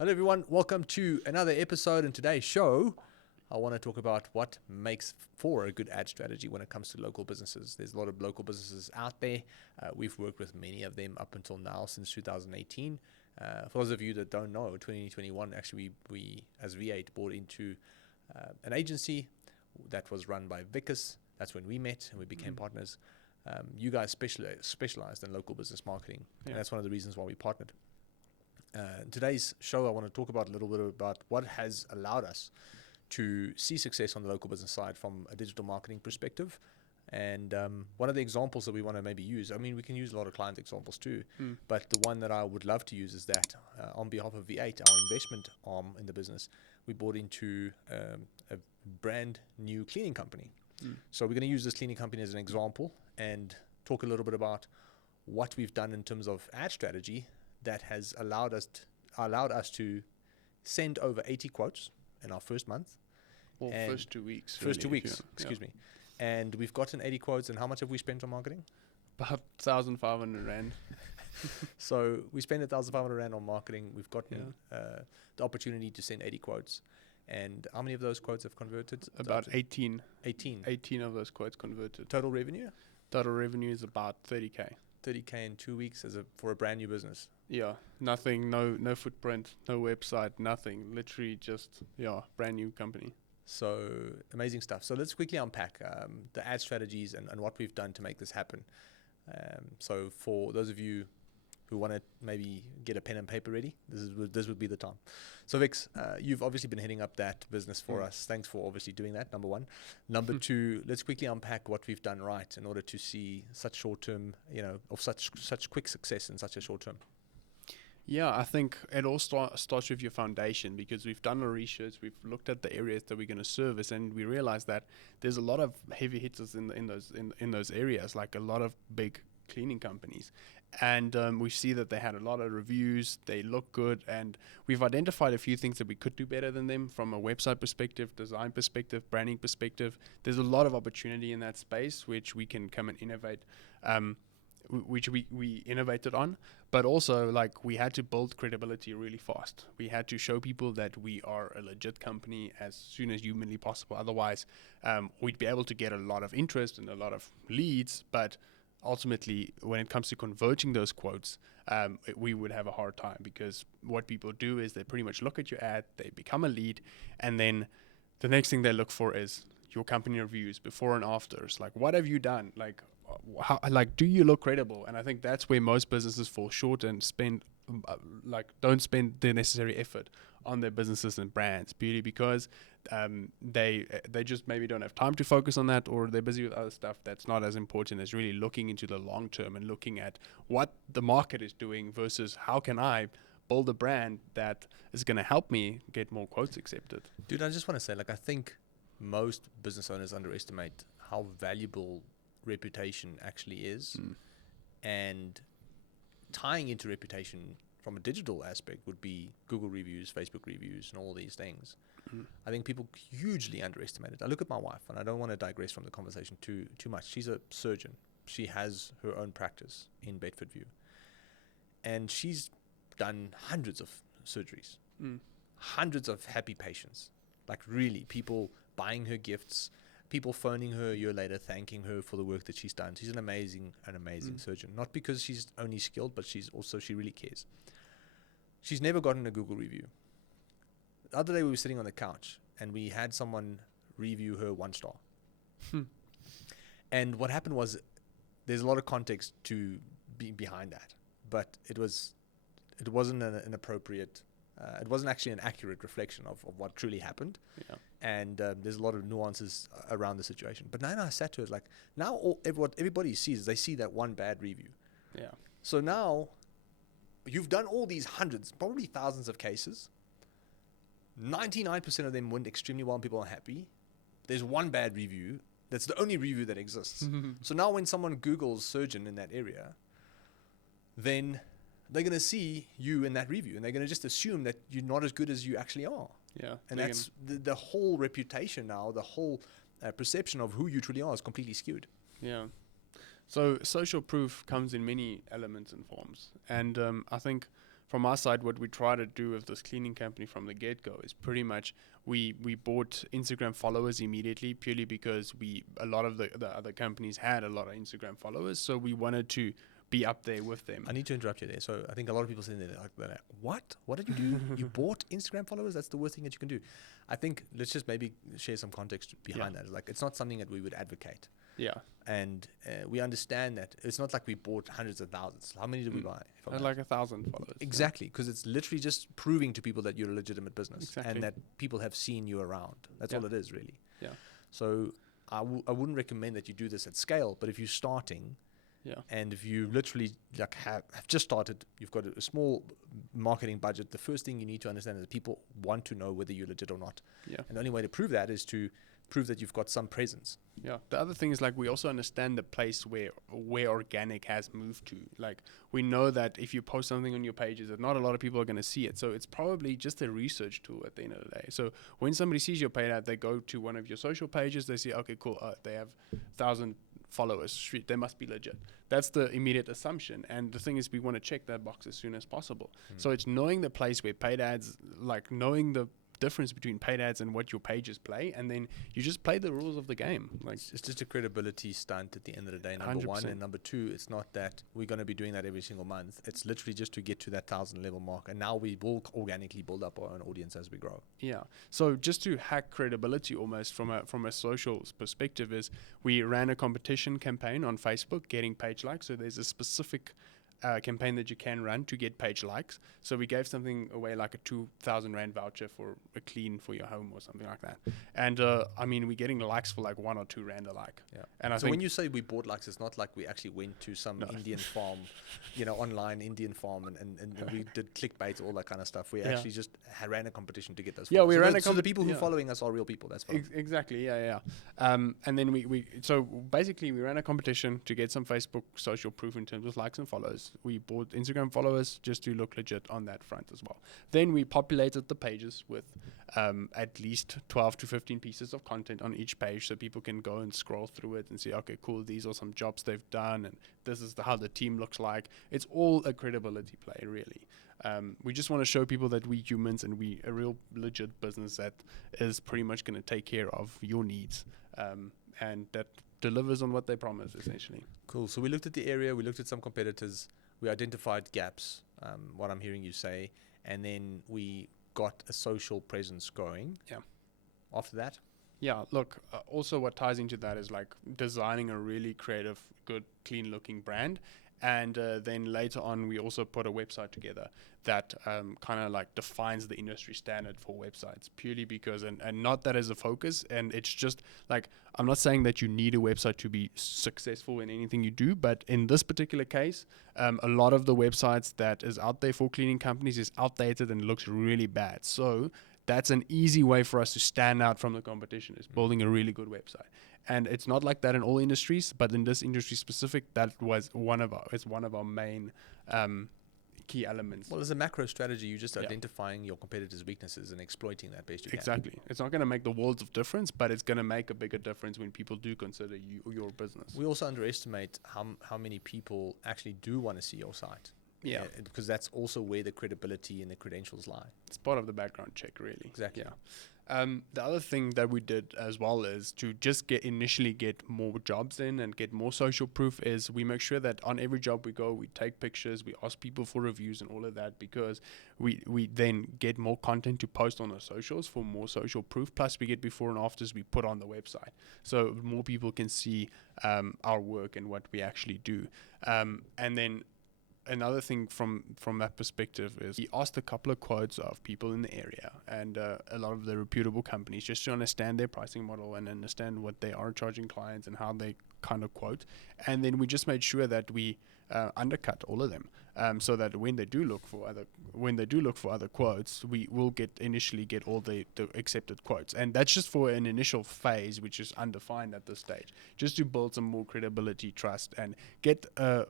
Hello everyone, welcome to another episode. In today's show, I want to talk about what makes for a good ad strategy when it comes to local businesses. There's a lot of local businesses out there. We've worked with many of them up until now since 2018. For those of you that don't know, 2021 actually we as V8 bought into an agency that was run by Vicus. That's when we met and we became partners. You guys specialized in local business marketing, and that's one of the reasons why we partnered. In today's show, I want to talk about a little bit about what has allowed us to see success on the local business side from a digital marketing perspective. And one of the examples that we want to maybe use, I mean, we can use a lot of client examples too, but the one that I would love to use is that on behalf of V8, our investment arm in the business, we bought into a brand new cleaning company. So we're going to use this cleaning company as an example and talk a little bit about what we've done in terms of ad strategy that has allowed us to send over 80 quotes in our first month. Well, first 2 weeks. First 2 weeks, excuse me. And we've gotten 80 quotes, and how much have we spent on marketing? About 1,500 Rand. So we spent 1,500 Rand on marketing. We've gotten the opportunity to send 80 quotes. And how many of those quotes have converted? About 18. 18. 18 of those quotes converted. Total revenue? Total revenue is about 30K. 30K in 2 weeks for a brand new business. Yeah, nothing, no footprint, no website, nothing. Literally just, brand new company. So amazing stuff. So let's quickly unpack the ad strategies and what we've done to make this happen. So for those of you who want to maybe get a pen and paper ready, this would be the time. So Vix, you've obviously been heading up that business for us. Thanks for obviously doing that, number one. Number two, let's quickly unpack what we've done right in order to see such short-term, of such quick success in such a short term. Yeah, I think it all starts with your foundation, because we've done our research, we've looked at the areas that we're going to service, and we realized that there's a lot of heavy hitters in those areas, like a lot of big cleaning companies. And we see that they had a lot of reviews, they look good, and we've identified a few things that we could do better than them from a website perspective, design perspective, branding perspective. There's a lot of opportunity in that space, which we can come and innovate, which we innovated on. But also, like, we had to build credibility really fast. We had to show people that we are a legit company as soon as humanly possible. Otherwise, we'd be able to get a lot of interest and a lot of leads, but ultimately, when it comes to converting those quotes, we would have a hard time, because what people do is they pretty much look at your ad, they become a lead, and then the next thing they look for is your company reviews, before and afters. Like, what have you done? Like, do you look credible? And I think that's where most businesses fall short and don't spend the necessary effort on their businesses and brands, purely because they just maybe don't have time to focus on that, or they're busy with other stuff that's not as important as really looking into the long term and looking at what the market is doing versus how can I build a brand that is going to help me get more quotes accepted. Dude, I just want to say, I think most business owners underestimate how valuable reputation actually is. And tying into reputation from a digital aspect would be Google reviews, Facebook reviews, and all these things. I think people hugely underestimate it. I look at my wife, and I don't want to digress from the conversation too much. She's a surgeon. She has her own practice in Bedfordview, and she's done hundreds of surgeries, hundreds of happy patients, like really people buying her gifts, people phoning her a year later thanking her for the work that she's done. She's an amazing surgeon, not because she's only skilled, but she really cares. She's never gotten a Google review. The other day we were sitting on the couch and we had someone review her 1 star. And what happened was, there's a lot of context to be behind that, but it wasn't an appropriate, it wasn't actually an accurate reflection of what truly happened. And there's a lot of nuances around the situation. But now I sat to it, like, now what everybody sees is they see that one bad review. So now you've done all these hundreds, probably thousands of cases. 99% of them went extremely well and people are happy. There's one bad review. That's the only review that exists. So now when someone Googles surgeon in that area, then they're going to see you in that review, and they're going to just assume that you're not as good as you actually are. And that's the whole reputation now, the whole perception of who you truly are is completely skewed. So social proof comes in many elements and forms. And I think from our side, what we try to do with this cleaning company from the get-go is pretty much we bought Instagram followers immediately, purely because a lot of the other companies had a lot of Instagram followers, so we wanted to be up there with them. I need to interrupt you there. So I think a lot of people say they're like, what? What did you do? You bought Instagram followers? That's the worst thing that you can do. I think let's just maybe share some context behind that. Like, it's not something that we would advocate. Yeah. And we understand that it's not like we bought hundreds of thousands. How many did we buy? Like 1,000 followers. Exactly, because it's literally just proving to people that you're a legitimate business. Exactly. And that people have seen you around. That's all it is, really. Yeah. So I wouldn't recommend that you do this at scale, but if you're starting, and if you literally like have just started, you've got a small marketing budget, the first thing you need to understand is that people want to know whether you're legit or not. Yeah. And the only way to prove that is to prove that you've got some presence. Yeah. The other thing is, like, we also understand the place where organic has moved to. Like, we know that if you post something on your pages, that not a lot of people are going to see it. So it's probably just a research tool at the end of the day. So when somebody sees your paid ad, they go to one of your social pages, they see, okay, cool, they have 1,000 followers, they must be legit. That's the immediate assumption. And the thing is, we want to check that box as soon as possible. So it's knowing the place where paid ads, like knowing the difference between paid ads and what your pages play, and then you just play the rules of the game. Like, it's just a credibility stunt at the end of the day, number 100%. One, and number two, it's not that we're going to be doing that every single month. It's literally just to get to that 1,000 level mark, and now we will organically build up our own audience as we grow. Yeah. So just to hack credibility almost from a social perspective, is we ran a competition campaign on Facebook getting page likes. So there's a specific campaign that you can run to get page likes. So we gave something away, like a 2,000 Rand voucher for a clean for your home or something like that. And I mean, we're getting likes for like 1 or 2 Rand a like. Yeah. And so when you say we bought likes, it's not like we actually went to some Indian farm, online Indian farm, and we did clickbait, all that kind of stuff. We actually just ran a competition to get those. Yeah, we ran so the people who are following us are real people. That's fine. Exactly. Yeah. And then so basically we ran a competition to get some Facebook social proof in terms of likes and follows. We bought Instagram followers just to look legit on that front as well. Then we populated the pages with at least 12 to 15 pieces of content on each page, so people can go and scroll through it and see, okay, cool, these are some jobs they've done, and this is how the team looks like. It's all a credibility play, really. We just want to show people that we humans, and we a real legit business that is pretty much going to take care of your needs, and that delivers on what they promise, essentially. Cool. So we looked at the area, we looked at some competitors, we identified gaps, what I'm hearing you say, and then we got a social presence going. Yeah. After that? Yeah, look, also what ties into that is like designing a really creative, good, clean-looking brand. And then later on, we also put a website together that kind of like defines the industry standard for websites, purely because, and not that as a focus. And it's just like, I'm not saying that you need a website to be successful in anything you do, but in this particular case, a lot of the websites that is out there for cleaning companies is outdated and looks really bad. So that's an easy way for us to stand out from the competition, is building a really good website. And it's not like that in all industries, but in this industry specific, that was one of our main key elements. Well, as a macro strategy, you're just identifying your competitors' weaknesses and exploiting that best you can. Exactly. It's not going to make the world of difference, but it's going to make a bigger difference when people do consider your business. We also underestimate how many people actually do want to see your site. Yeah. Because that's also where the credibility and the credentials lie. It's part of the background check, really. Exactly. Yeah. The other thing that we did as well is to just initially get more jobs in and get more social proof, is we make sure that on every job we go, we take pictures, we ask people for reviews and all of that, because we then get more content to post on our socials for more social proof. Plus we get before and afters we put on the website, so more people can see our work and what we actually do. And then another thing from that perspective is we asked a couple of quotes of people in the area and a lot of the reputable companies, just to understand their pricing model and understand what they are charging clients and how they kind of quote. And then we just made sure that we undercut all of them, so that when they do look for other quotes, we will initially get all the accepted quotes. And that's just for an initial phase, which is undefined at this stage, just to build some more credibility, trust, and get a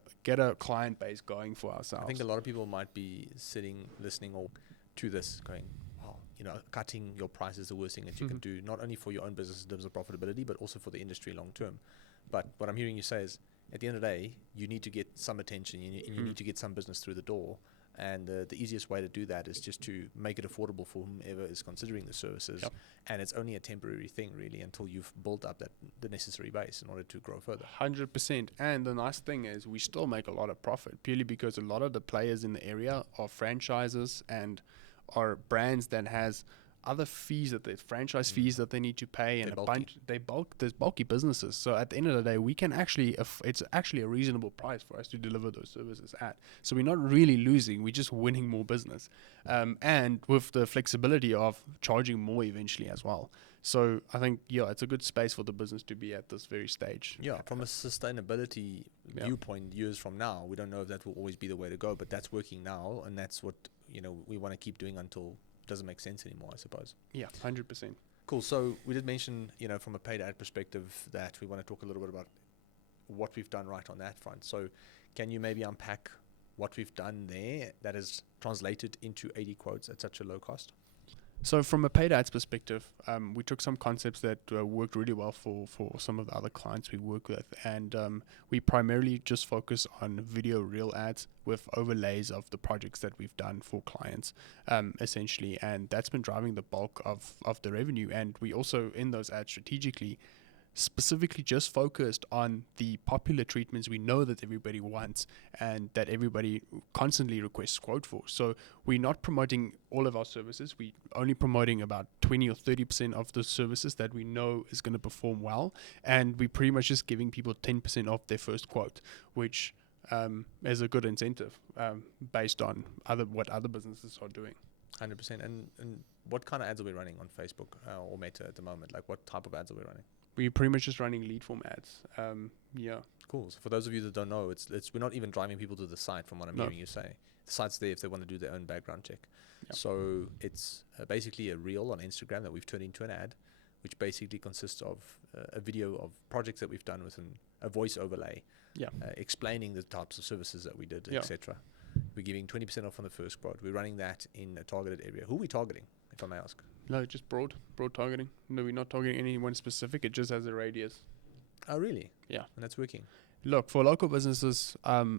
client base going for ourselves. I think a lot of people might be listening or to this going, wow, cutting your price is the worst thing that you can do, not only for your own business in terms of profitability, but also for the industry long term. But what I'm hearing you say is, at the end of the day, you need to get some attention, and you need to get some business through the door. And the easiest way to do that is just to make it affordable for whomever is considering the services. Yep. And it's only a temporary thing, really, until you've built up the necessary base in order to grow further. 100%. And the nice thing is we still make a lot of profit purely because a lot of the players in the area are franchises and are brands that has other fees, that franchise fees that they need to pay, and there's bulky businesses. So at the end of the day, we can actually it's actually a reasonable price for us to deliver those services at. So we're not really losing, we're just winning more business, and with the flexibility of charging more eventually as well. So I think it's a good space for the business to be at this very stage. From a sustainability viewpoint, years from now, we don't know if that will always be the way to go, but that's working now, and that's what we want to keep doing until doesn't make sense anymore, I suppose. 100%. Cool. So we did mention, from a paid ad perspective, that we want to talk a little bit about what we've done right on that front. So can you maybe unpack what we've done there that is translated into 80 quotes at such a low cost? So from a paid ads perspective, we took some concepts that worked really well for some of the other clients we work with, and we primarily just focus on video reel ads with overlays of the projects that we've done for clients, essentially, and that's been driving the bulk of the revenue. And we also, in those ads strategically, specifically just focused on the popular treatments we know that everybody wants and that everybody constantly requests quote for. So we're not promoting all of our services. We're only promoting about 20 or 30% of the services that we know is going to perform well. And we're pretty much just giving people 10% off their first quote, which is a good incentive based on what other businesses are doing. 100%. And what kind of ads are we running on Facebook or Meta at the moment? Like, what type of ads are we running? We're pretty much just running lead form ads. Cool. So for those of you that don't know, it's we're not even driving people to the site, from what I'm hearing you say. The site's there if they want to do their own background check. Yep. So it's basically a reel on Instagram that we've turned into an ad, which basically consists of a video of projects that we've done with a voice overlay, explaining the types of services that we did, etc. We're giving 20% off on the first quote. We're running that in a targeted area. Who are we targeting, if I may ask? No, just broad targeting. No, we're not targeting anyone specific. It just has a radius. Oh, really? Yeah. And that's working? Look, for local businesses,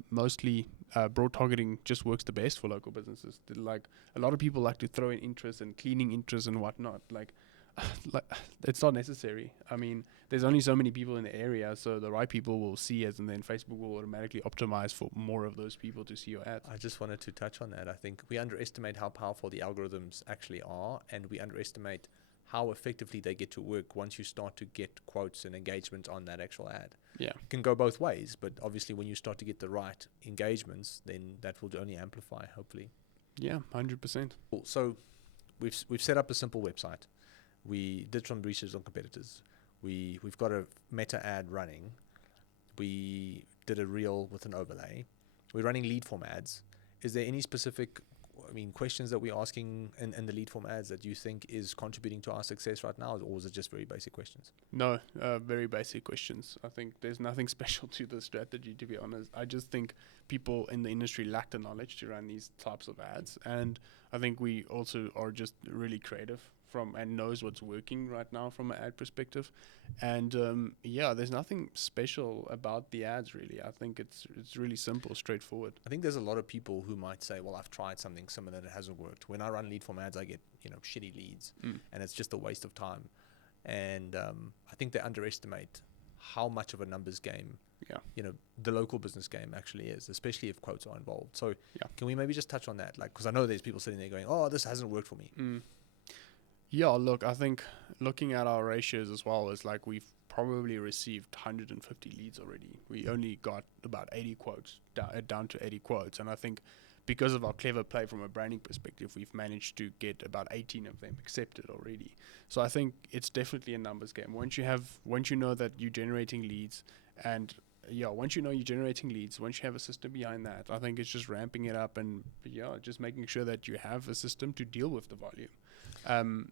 mostly broad targeting just works the best for local businesses. Like, a lot of people like to throw in interest and cleaning interest and whatnot. Like it's not necessary. I mean, there's only so many people in the area, so the right people will see it, and then Facebook will automatically optimize for more of those people to see your ads. I just wanted to touch on that. I think we underestimate how powerful the algorithms actually are, and we underestimate how effectively they get to work once you start to get quotes and engagement on that actual ad. Yeah. It can go both ways, but obviously when you start to get the right engagements, then that will only amplify, hopefully. Yeah, 100%. Cool. So we've set up a simple website. We did some research on competitors. We've got a meta ad running. We did a reel with an overlay. We're running lead form ads. Is there any specific questions that we're asking in the lead form ads that you think is contributing to our success right now, or is it just very basic questions? No, very basic questions. I think there's nothing special to the strategy, to be honest. I just think people in the industry lack the knowledge to run these types of ads, and I think we also are just really creative and knows what's working right now from an ad perspective. And there's nothing special about the ads, really. I think it's really simple, straightforward. I think there's a lot of people who might say, well, I've tried something similar and it hasn't worked. When I run lead form ads, I get shitty leads, and it's just a waste of time. And I think they underestimate how much of a numbers game the local business game actually is, especially if quotes are involved. So can we maybe just touch on that? Like, because I know there's people sitting there going, oh, this hasn't worked for me. Yeah, look, I think looking at our ratios as well is like we've probably received 150 leads already. We only got about 80 quotes, down to 80 quotes. And I think because of our clever play from a branding perspective, we've managed to get about 18 of them accepted already. So I think it's definitely a numbers game. Once you know that you're generating leads, and once you know you're generating leads, once you have a system behind that, I think it's just ramping it up and just making sure that you have a system to deal with the volume.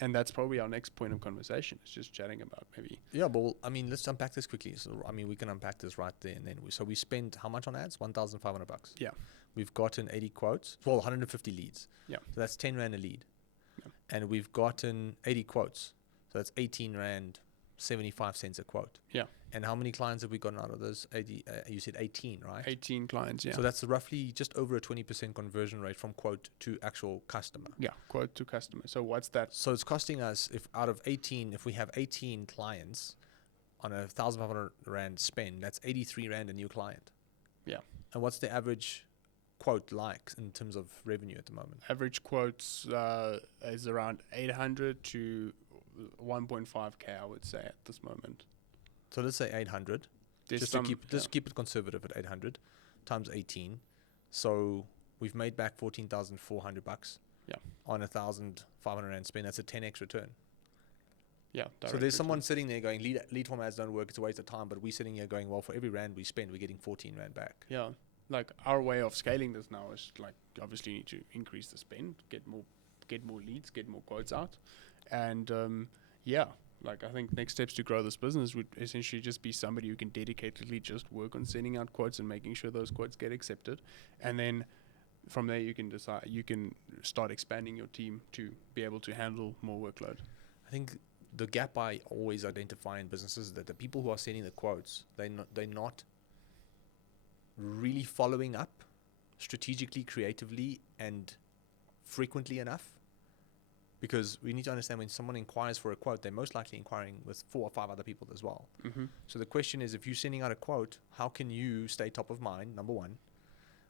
And that's probably our next point of conversation. It's just chatting about maybe. Yeah, but let's unpack this quickly. So, we can unpack this right there and then. So we spent how much on ads? $1,500. Yeah. We've gotten 80 quotes. Well, 150 leads. Yeah. So that's 10 Rand a lead. Yeah. And we've gotten 80 quotes. So that's 18 Rand 75 cents a quote. Yeah. And how many clients have we gotten out of those? You said 18, right? 18 clients, yeah. So that's roughly just over a 20% conversion rate from quote to actual customer. Yeah, quote to customer. So what's that? So it's costing us, if we have 18 clients on a 1,500 Rand spend, that's 83 Rand a new client. Yeah. And what's the average quote like in terms of revenue at the moment? Average quotes is around 800 to 1.5K, I would say, at this moment. So let's say 800. Just keep it conservative at 800 times 18. So we've made back 14,400 bucks. Yeah. On 1,500 Rand spend. That's a 10x return. Yeah. So there's someone sitting there going, lead form ads don't work, it's a waste of time. But we're sitting here going, well, for every Rand we spend, we're getting 14 Rand back. Yeah. Like our way of scaling this now is like obviously need to increase the spend, get more leads, get more quotes out, and like I think next steps to grow this business would essentially just be somebody who can dedicatedly just work on sending out quotes and making sure those quotes get accepted, and then from there you can start expanding your team to be able to handle more workload. I think the gap I always identify in businesses is that the people who are sending the quotes, they're not really following up strategically, creatively, and frequently enough. Because we need to understand when someone inquires for a quote, they're most likely inquiring with 4 or 5 other people as well. Mm-hmm. So the question is, if you're sending out a quote, how can you stay top of mind, number one,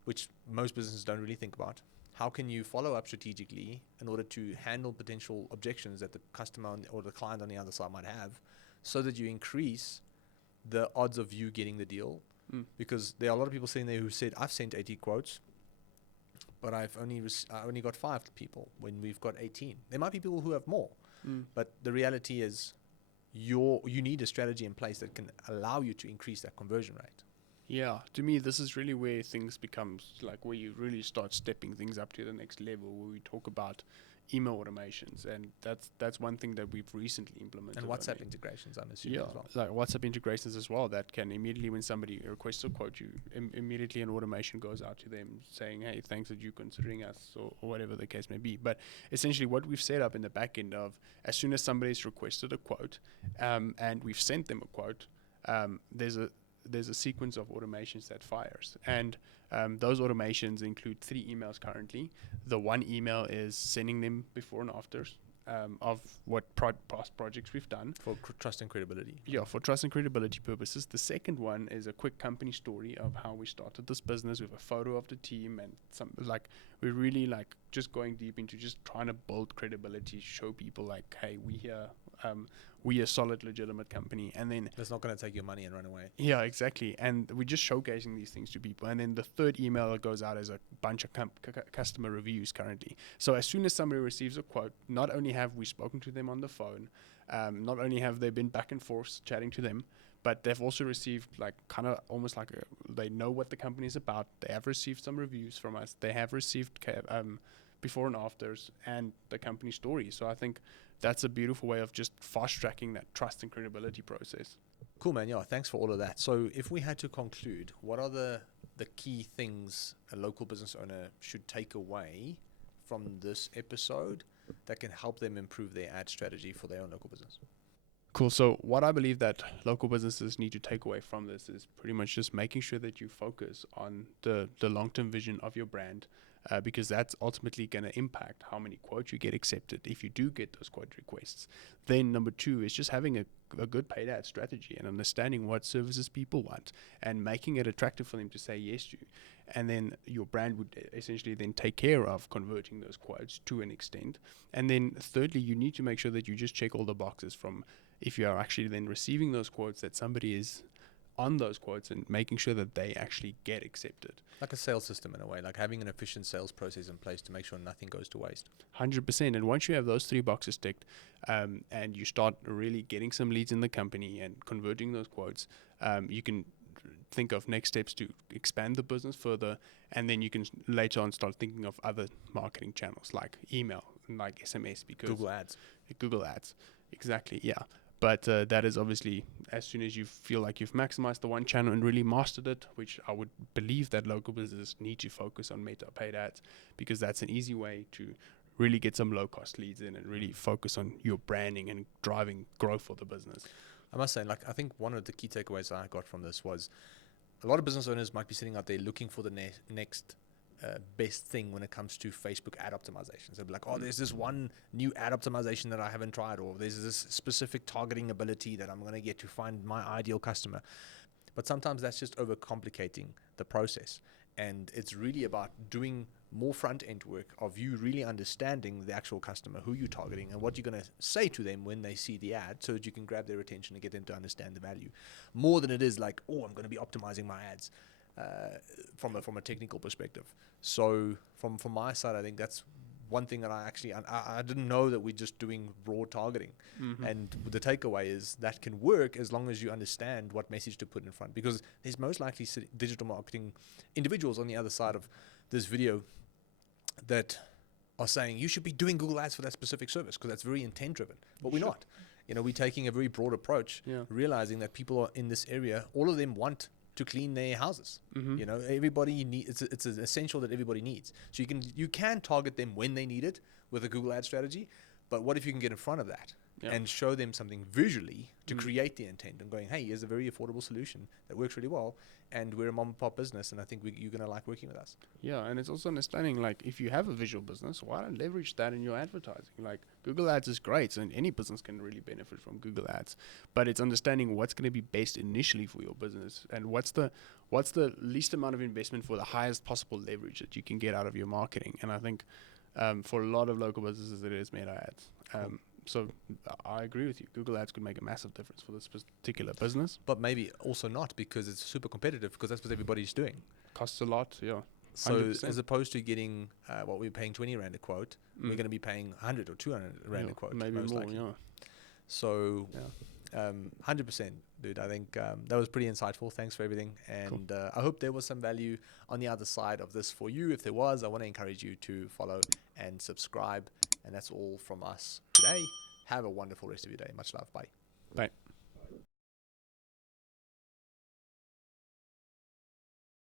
which most businesses don't really think about. How can you follow up strategically in order to handle potential objections that the customer or the client on the other side might have, so that you increase the odds of you getting the deal? Because there are a lot of people sitting there who said, I've sent 80 quotes, but I only got 5 people when we've got 18. There might be people who have more, but the reality is you need a strategy in place that can allow you to increase that conversion rate. Yeah, to me, this is really where things becomes like where you really start stepping things up to the next level, where we talk about email automations, and that's one thing that we've recently implemented. And WhatsApp integrations, I'm assuming, as well. Like WhatsApp integrations as well, that can immediately, when somebody requests a quote, you immediately an automation goes out to them saying, hey, thanks that you're considering us, or whatever the case may be. But essentially what we've set up in the back end of, as soon as somebody's requested a quote, and we've sent them a quote, there's a sequence of automations that fires, and those automations include 3 emails currently. The one email is sending them before and afters of what past projects we've done for trust and credibility. Yeah, for trust and credibility purposes. The second one is a quick company story of how we started this business with a photo of the team, and we're really like just going deep into just trying to build credibility, show people like, hey, we a solid, legitimate company. And then that's not going to take your money and run away. Yeah, exactly. And we're just showcasing these things to people. And then the third email that goes out is a bunch of customer reviews currently. So as soon as somebody receives a quote, not only have we spoken to them on the phone, not only have they been back and forth chatting to them, but they've also received like kind of almost like they know what the company is about. They have received some reviews from us. They have received before and afters and the company story. So I think that's a beautiful way of just fast tracking that trust and credibility process. Cool, man. Yeah, thanks for all of that. So if we had to conclude, what are the key things a local business owner should take away from this episode that can help them improve their ad strategy for their own local business? Cool. So what I believe that local businesses need to take away from this is pretty much just making sure that you focus on the long-term vision of your brand, because that's ultimately going to impact how many quotes you get accepted if you do get those quote requests. Then number 2 is just having a good paid ad strategy and understanding what services people want and making it attractive for them to say yes to. And then your brand would essentially then take care of converting those quotes to an extent. And then thirdly, you need to make sure that you just check all the boxes from if you are actually then receiving those quotes, that somebody is on those quotes and making sure that they actually get accepted. Like a sales system in a way, like having an efficient sales process in place to make sure nothing goes to waste. 100%. And once you have those 3 boxes ticked, and you start really getting some leads in the company and converting those quotes, you can think of next steps to expand the business further, and then you can later on start thinking of other marketing channels like email and like SMS, because Google Ads, exactly, yeah. But that is obviously as soon as you feel like you've maximized the one channel and really mastered it, which I would believe that local businesses need to focus on Meta paid ads, because that's an easy way to really get some low cost leads in and really focus on your branding and driving growth for the business. I must say, like, I think one of the key takeaways I got from this was a lot of business owners might be sitting out there looking for the next best thing when it comes to Facebook ad optimizations. They'll be like, oh, there's this one new ad optimization that I haven't tried, or there's this specific targeting ability that I'm going to get to find my ideal customer. But sometimes that's just overcomplicating the process. And it's really about doing more front-end work of you really understanding the actual customer, who you're targeting, and what you're going to say to them when they see the ad, so that you can grab their attention and get them to understand the value. More than it is like, oh, I'm going to be optimizing my ads from a technical perspective. So from my side, I think that's one thing that I didn't know that we're just doing raw targeting. And the takeaway is that can work as long as you understand what message to put in front, because there's most likely digital marketing individuals on the other side of this video that are saying you should be doing Google ads for that specific service because that's very intent driven, but we're not. We're taking a very broad approach, realizing that people are in this area, all of them want to clean their houses. Everybody needs, it's an essential that everybody needs. So you can target them when they need it with a Google ad strategy, but what if you can get in front of that and show them something visually to create the intent and going, hey, here's a very affordable solution that works really well, and we're a mom and pop business, and I think you're going to like working with us. Yeah, and it's also understanding, like, if you have a visual business, why don't leverage that in your advertising? Like, Google Ads is great, and any business can really benefit from Google Ads, but it's understanding what's going to be best initially for your business, and what's the least amount of investment for the highest possible leverage that you can get out of your marketing. And I think for a lot of local businesses, it is meta ads. So I agree with you. Google Ads could make a massive difference for this particular business. But maybe also not, because it's super competitive, because that's what everybody's doing. Costs a lot, yeah. So 100%. as opposed to getting what we're paying 20 Rand a quote, we're going to be paying 100 or 200 Rand a quote. Maybe more, likely. yeah. So 100%, dude. I think that was pretty insightful. Thanks for everything. And I hope there was some value on the other side of this for you. If there was, I want to encourage you to follow and subscribe. And that's all from us today. Have a wonderful rest of your day. Much love. Bye. Bye.